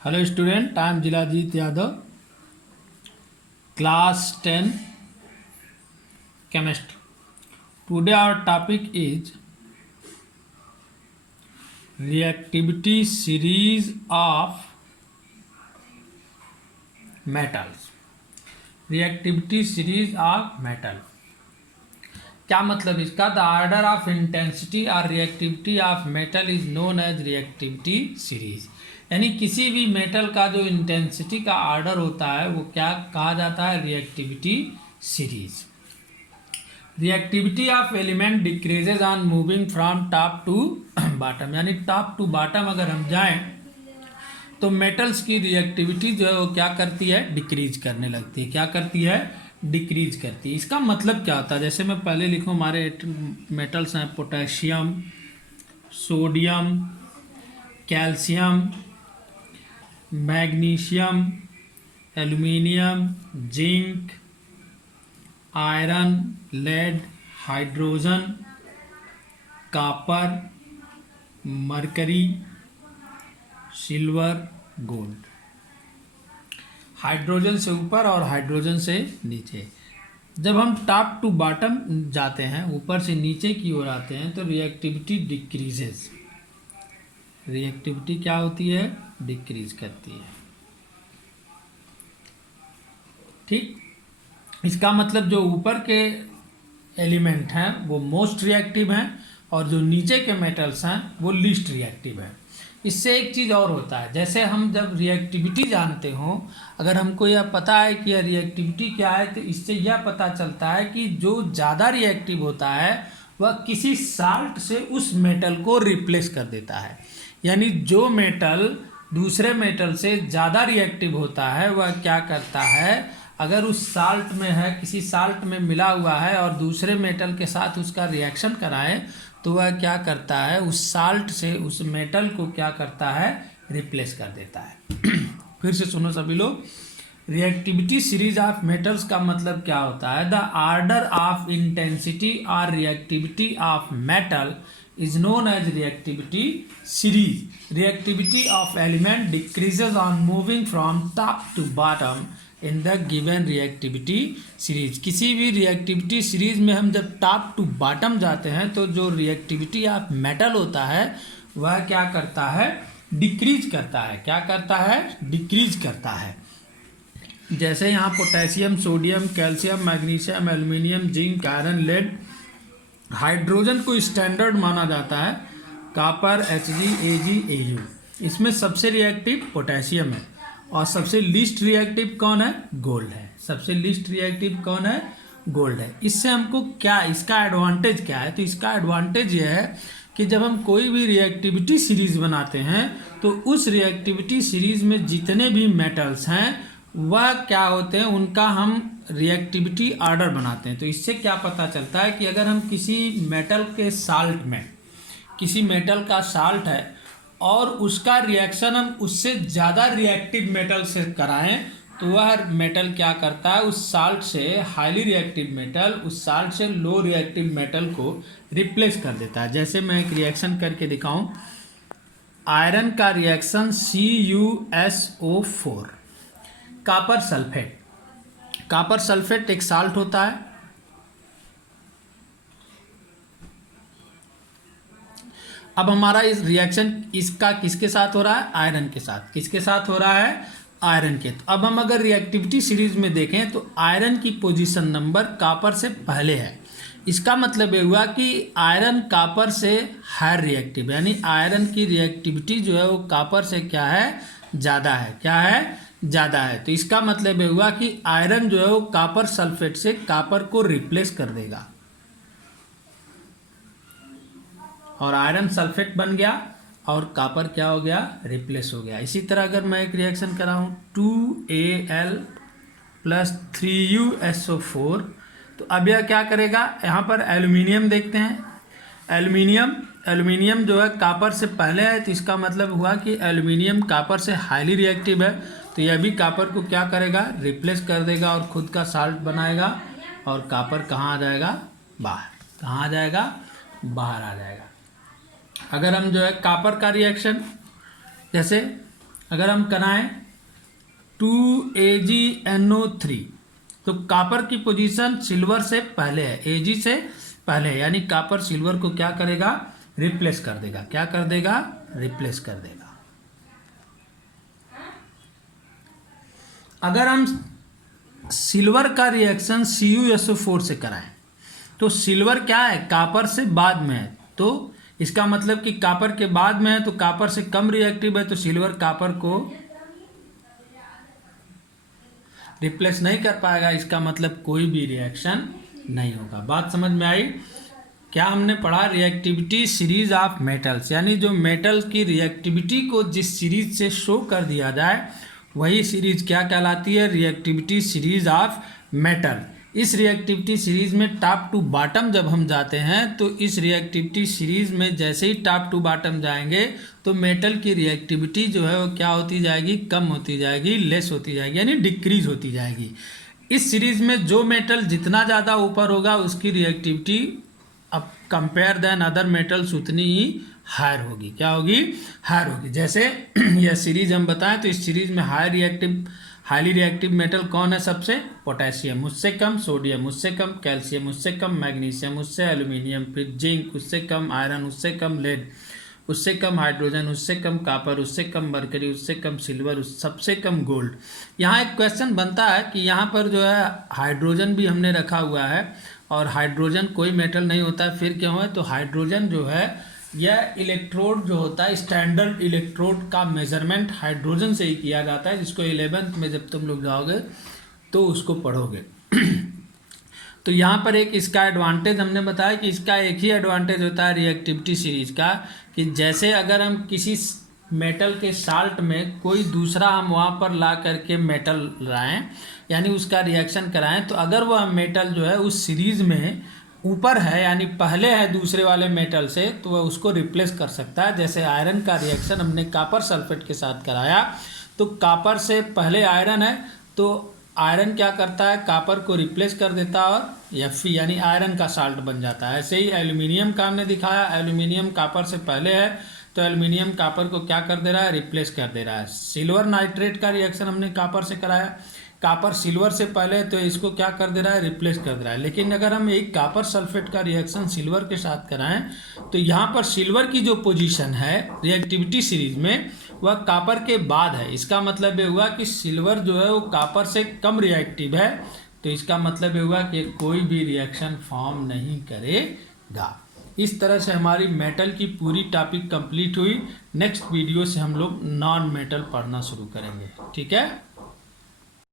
Hello student, I am Jilajit Yadav, class 10 chemistry. Today our topic is reactivity series of metals. Reactivity series of metal. क्या मतलब इसका? The order of intensity और reactivity of metal is known as reactivity series. यानी किसी भी metal का जो intensity का ऑर्डर होता है वो क्या कहा जाता है? Reactivity series. Reactivity of element decreases on moving from top to bottom. यानी टॉप टू बॉटम अगर हम जाएं तो मेटल्स की रिएक्टिविटी जो है वो क्या करती है? डिक्रीज करने लगती है। क्या करती है? डिक्रीज करती है। इसका मतलब क्या होता है? जैसे मैं पहले लिखूं, हमारे मेटल्स हैं potassium, sodium, calcium, magnesium, aluminium, zinc, iron, lead, hydrogen, copper, mercury, silver, gold. Hydrogen से ऊपर और हाइड्रोजन से नीचे। जब हम टॉप टू बॉटम जाते हैं, ऊपर से नीचे की ओर आते हैं, तो रिएक्टिविटी डिक्रीजेस। रिएक्टिविटी क्या होती है? डिक्रीज करती है। ठीक। इसका मतलब जो ऊपर के एलिमेंट हैं वो मोस्ट रिएक्टिव हैं और जो नीचे के मेटल्स हैं वो लीस्ट रिएक्टिव हैं। इससे एक चीज़ और होता है, जैसे हम जब रिएक्टिविटी जानते हो, अगर हमको यह पता है कि यह रिएक्टिविटी क्या है, तो इससे यह पता चलता है कि जो ज़्यादा रिएक्टिव होता है वह किसी साल्ट से उस मेटल को रिप्लेस कर देता है। यानी जो मेटल दूसरे मेटल से ज़्यादा रिएक्टिव होता है वह क्या करता है? अगर उस साल्ट में है, किसी साल्ट में मिला हुआ है और दूसरे मेटल के साथ उसका रिएक्शन कराए तो वह क्या करता है? उस साल्ट से उस मेटल को क्या करता है? रिप्लेस कर देता है। फिर से सुनो सभी लोग, रिएक्टिविटी सीरीज ऑफ मेटल्स का मतलब क्या होता है? द ऑर्डर ऑफ इंटेंसिटी और reactivity of metal is known as reactivity series. Reactivity of element decreases on moving from top to bottom in the given reactivity series. किसी भी reactivity series में हम जब top to bottom जाते हैं तो जो reactivity of metal होता है वह क्या करता है? डिक्रीज करता है। क्या करता है? डिक्रीज करता है। जैसे यहाँ potassium, sodium, calcium, magnesium, aluminium, zinc, iron, lead, hydrogen को स्टैंडर्ड माना जाता है। Copper, Hg, Ag, Au। इसमें सबसे रिएक्टिव पोटेशियम है और सबसे लीस्ट रिएक्टिव कौन है? गोल्ड है। सबसे लीस्ट रिएक्टिव कौन है? गोल्ड है। इससे हमको क्या, इसका एडवांटेज क्या है? तो इसका एडवांटेज यह है कि जब हम कोई भी रिएक्टिविटी सीरीज बनाते हैं तो उस रिएक्टिविटी सीरीज में जितने भी मेटल्स हैं वह क्या होते हैं? उनका हम रिएक्टिविटी ऑर्डर बनाते हैं। तो इससे क्या पता चलता है कि अगर हम किसी मेटल के साल्ट में, किसी मेटल का साल्ट है और उसका रिएक्शन हम उससे ज़्यादा रिएक्टिव मेटल से कराएं तो वह मेटल क्या करता है? उस साल्ट से हाईली रिएक्टिव मेटल उस साल्ट से लो रिएक्टिव मेटल को रिप्लेस कर देता है। जैसे मैं एक रिएक्शन करके दिखाऊं, आयरन का reaction CuSO4, copper sulphate. Copper sulphate एक साल्ट होता है। अब हमारा इस रिएक्शन इसका किसके साथ हो रहा है? आयरन के साथ। किसके साथ हो रहा है? आयरन के। तो अब हम अगर रिएक्टिविटी सीरीज में देखें तो आयरन की पोजीशन नंबर कॉपर से पहले है। इसका मतलब ये हुआ कि आयरन कॉपर से हायर रिएक्टिव, यानी आयरन की रिएक्टिविटी जो है वो कॉपर से क्या है? ज़्यादा है। क्या है? ज़्यादा है। तो इसका मतलब ये हुआ कि आयरन जो है वो कॉपर सल्फेट से कॉपर को रिप्लेस कर देगा और आयरन सल्फेट बन गया और कॉपर क्या हो गया? रिप्लेस हो गया। इसी तरह अगर मैं एक रिएक्शन कराऊँ 2Al + 3USO4, तो अब यह क्या करेगा? यहाँ पर एल्युमिनियम देखते हैं। एल्युमिनियम जो है कॉपर से पहले है, तो इसका मतलब हुआ कि एल्युमिनियम कॉपर से हाईली रिएक्टिव है, तो यह भी कॉपर को क्या करेगा? रिप्लेस कर देगा और खुद का साल्ट बनाएगा और कॉपर कहाँ आ जाएगा? बाहर। कहाँ आ जाएगा? बाहर आ जाएगा। अगर हम जो है कॉपर का रिएक्शन, जैसे अगर हम कराएं 2AgNO3 तो कापर की पोजीशन सिल्वर से पहले है, Ag से पहले है, यानी कापर सिल्वर को क्या करेगा, रिप्लेस कर देगा। क्या कर देगा, रिप्लेस कर देगा। अगर हम सिल्वर का रिएक्शन CuSO4 से कराएं तो सिल्वर क्या है, कापर से बाद में है, तो इसका मतलब कि कापर के बाद में है तो कापर से कम रिएक्टिव है, तो सिल्वर कापर को रिप्लेस नहीं कर पाएगा। इसका मतलब कोई भी रिएक्शन नहीं होगा। बात समझ में आई? क्या हमने पढ़ा, रिएक्टिविटी सीरीज ऑफ मेटल्स, यानी जो मेटल की रिएक्टिविटी को जिस सीरीज से शो कर दिया जाए वही सीरीज क्या कहलाती है, रिएक्टिविटी सीरीज ऑफ मेटल। इस रिएक्टिविटी सीरीज में टॉप टू बॉटम जब हम जाते हैं तो इस रिएक्टिविटी सीरीज में जैसे ही टॉप टू बॉटम जाएंगे तो मेटल की रिएक्टिविटी जो है वो क्या होती जाएगी, कम होती जाएगी, लेस होती जाएगी, यानी डिक्रीज होती जाएगी। इस सीरीज में जो मेटल जितना ज़्यादा ऊपर होगा उसकी रिएक्टिविटी अब कंपेयर देन अदर मेटल्स उतनी ही हायर होगी। क्या होगी, हायर होगी। जैसे यह सीरीज हम बताएं तो इस सीरीज में हाईली रिएक्टिव मेटल कौन है, सबसे पोटेशियम, उससे कम सोडियम, उससे कम कैल्शियम, उससे कम मैग्नीशियम, उससे एल्यूमिनियम, फिर जिंक, उससे कम आयरन, उससे कम लेड, उससे कम हाइड्रोजन, उससे कम कॉपर, उससे कम मरकरी, उससे कम सिल्वर, सबसे कम गोल्ड। यहाँ एक क्वेश्चन बनता है कि यहाँ पर जो है हाइड्रोजन भी हमने रखा हुआ है और हाइड्रोजन कोई मेटल नहीं होता है, फिर क्यों है, तो हाइड्रोजन जो है यह इलेक्ट्रोड जो होता है, स्टैंडर्ड इलेक्ट्रोड का मेजरमेंट हाइड्रोजन से ही किया जाता है, जिसको 11th में जब तुम लोग जाओगे तो उसको पढ़ोगे। तो यहाँ पर एक इसका एडवांटेज हमने बताया कि इसका एक ही एडवांटेज होता है रिएक्टिविटी सीरीज का, कि जैसे अगर हम किसी मेटल के साल्ट में कोई दूसरा हम वहाँ पर ला करके मेटल लाएं, यानी उसका रिएक्शन कराएं, तो अगर वह मेटल जो है उस सीरीज में ऊपर है, यानी पहले है दूसरे वाले मेटल से, तो वह उसको रिप्लेस कर सकता है। जैसे आयरन का रिएक्शन हमने कॉपर सल्फेट के साथ कराया तो कॉपर से पहले आयरन है तो आयरन क्या करता है, कॉपर को रिप्लेस कर देता है और Fe यानी आयरन का साल्ट बन जाता है। ऐसे ही एल्यूमिनियम का हमने दिखाया, एल्यूमिनियम कॉपर से पहले है तो एल्यूमिनियम कॉपर को क्या कर दे रहा है, रिप्लेस कर दे रहा है। सिल्वर नाइट्रेट का रिएक्शन हमने कॉपर से कराया, कॉपर सिल्वर से पहले तो इसको क्या कर दे रहा है, रिप्लेस कर दे रहा है। लेकिन अगर हम एक कॉपर सल्फेट का रिएक्शन सिल्वर के साथ कराएं तो यहाँ पर सिल्वर की जो पोजीशन है रिएक्टिविटी सीरीज में वह कॉपर के बाद है। इसका मतलब ये हुआ कि सिल्वर जो है वो कॉपर से कम रिएक्टिव है, तो इसका मतलब ये हुआ कि कोई भी रिएक्शन फॉर्म नहीं करेगा। इस तरह से हमारी मेटल की पूरी टॉपिक कंप्लीट हुई। नेक्स्ट वीडियो से हम लोग नॉन मेटल पढ़ना शुरू करेंगे। ठीक है।